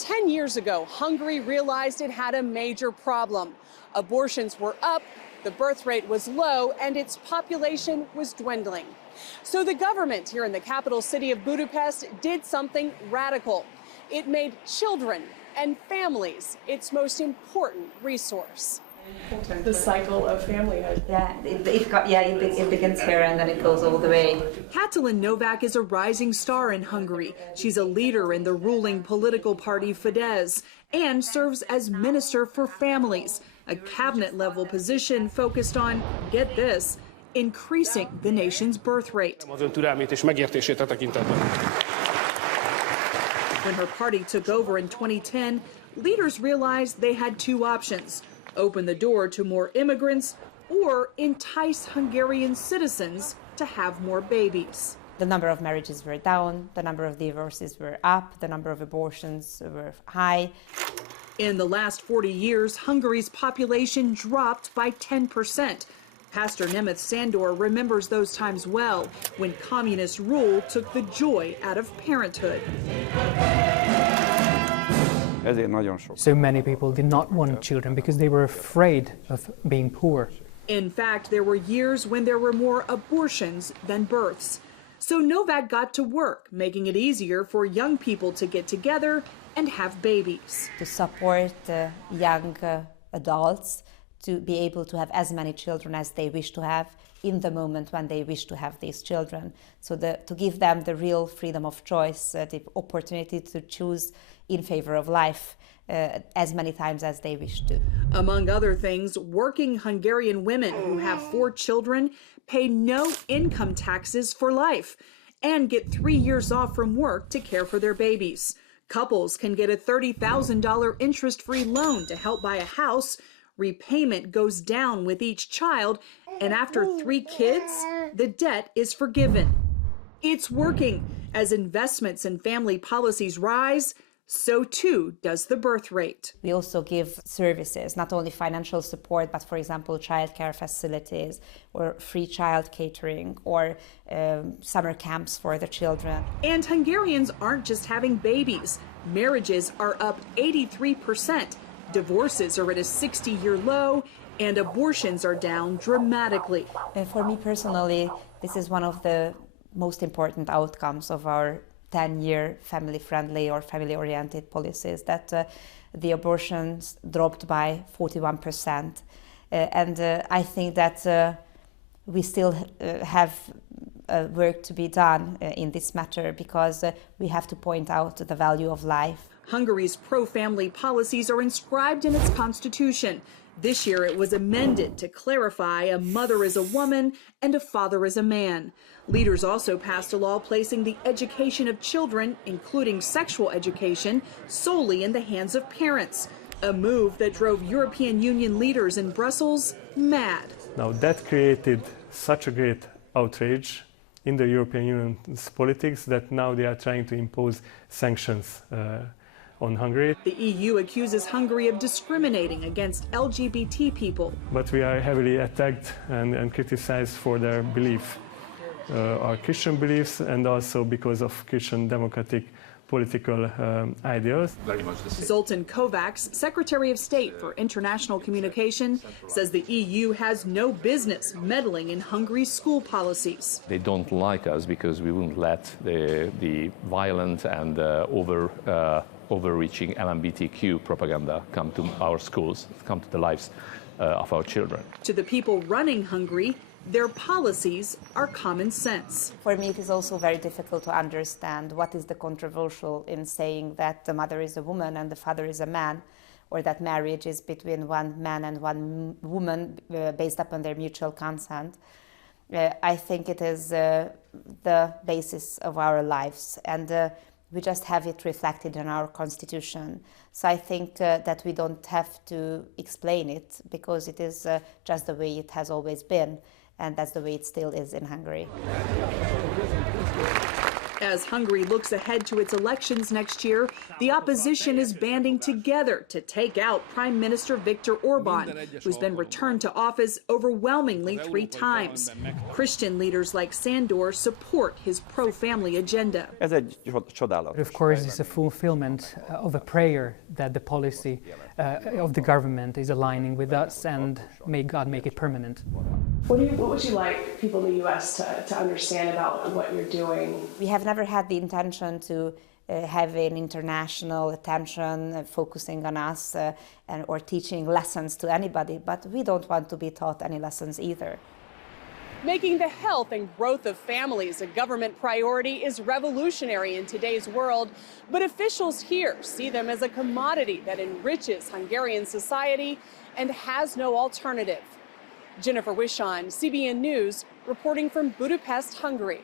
10 years ago, Hungary realized it had a major problem. Abortions were up, the birth rate was low, and its population was dwindling. So the government here in the capital city of Budapest did something radical. It made children and families its most important resource. The cycle of familyhood. It begins here and then it goes all the way. Katalin Novak is a rising star in Hungary. She's a leader in the ruling political party Fidesz and serves as Minister for Families, a cabinet-level position focused on, get this, increasing the nation's birth rate. When her party took over in 2010, leaders realized they had two options: open the door to more immigrants or entice Hungarian citizens to have more babies. The number of marriages were down, the number of divorces were up, the number of abortions were high. In the last 40 years, Hungary's population dropped by 10%. Pastor Nemeth Sandor remembers those times well, when communist rule took the joy out of parenthood. So many people did not want children because they were afraid of being poor. In fact, there were years when there were more abortions than births. So Novak got to work, making it easier for young people to get together and have babies. To support young adults to be able to have as many children as they wish to have in the moment when they wish to have these children. So to give them the real freedom of choice, the opportunity to choose in favor of life as many times as they wish to. Among other things, working Hungarian women who have 4 children pay no income taxes for life and get 3 years off from work to care for their babies. Couples can get a $30,000 interest-free loan to help buy a house. Repayment goes down with each child, and after 3 kids, the debt is forgiven. It's working. As investments and family policies rise, so too does the birth rate. We also give services, not only financial support, but for example, childcare facilities or free child catering or summer camps for the children. And Hungarians aren't just having babies. Marriages are up 83%. Divorces are at a 60-year low, and abortions are down dramatically. For me personally, this is one of the most important outcomes of our 10-year family-friendly or family-oriented policies, that the abortions dropped by 41%. And I think that we still have work to be done in this matter, because we have to point out the value of life. Hungary's pro-family policies are inscribed in its constitution. This year it was amended to clarify a mother is a woman and a father is a man. Leaders also passed a law placing the education of children, including sexual education, solely in the hands of parents, a move that drove European Union leaders in Brussels mad. Now that created such a great outrage in the European Union's politics that now they are trying to impose sanctions on Hungary. The EU accuses Hungary of discriminating against LGBT people. But we are heavily attacked and criticized for their belief, our Christian beliefs, and also because of Christian democratic political ideals. Zoltan Kovacs, Secretary of State for International Communication, says the EU has no business meddling in Hungary's school policies. They don't like us because we wouldn't let the violent and overreaching LGBTQ propaganda come to our schools, come to the lives of our children. To the people running Hungary, their policies are common sense. For me, it is also very difficult to understand what is the controversial in saying that the mother is a woman and the father is a man, or that marriage is between one man and one woman based upon their mutual consent. I think it is the basis of our lives, and we just have it reflected in our constitution. So I think that we don't have to explain it, because it is just the way it has always been, and that's the way it still is in Hungary. As Hungary looks ahead to its elections next year, the opposition is banding together to take out Prime Minister Viktor Orban, who's been returned to office overwhelmingly 3 times. Christian leaders like Sandor support his pro-family agenda. Of course, it's a fulfillment of a prayer that the policy of the government is aligning with us, and may God make it permanent. What would you like people in the U.S. to understand about what you're doing? We have never had the intention to have an international attention focusing on us or teaching lessons to anybody, but we don't want to be taught any lessons either. Making the health and growth of families a government priority is revolutionary in today's world, but officials here see them as a commodity that enriches Hungarian society and has no alternative. Jennifer Wishon, CBN News, reporting from Budapest, Hungary.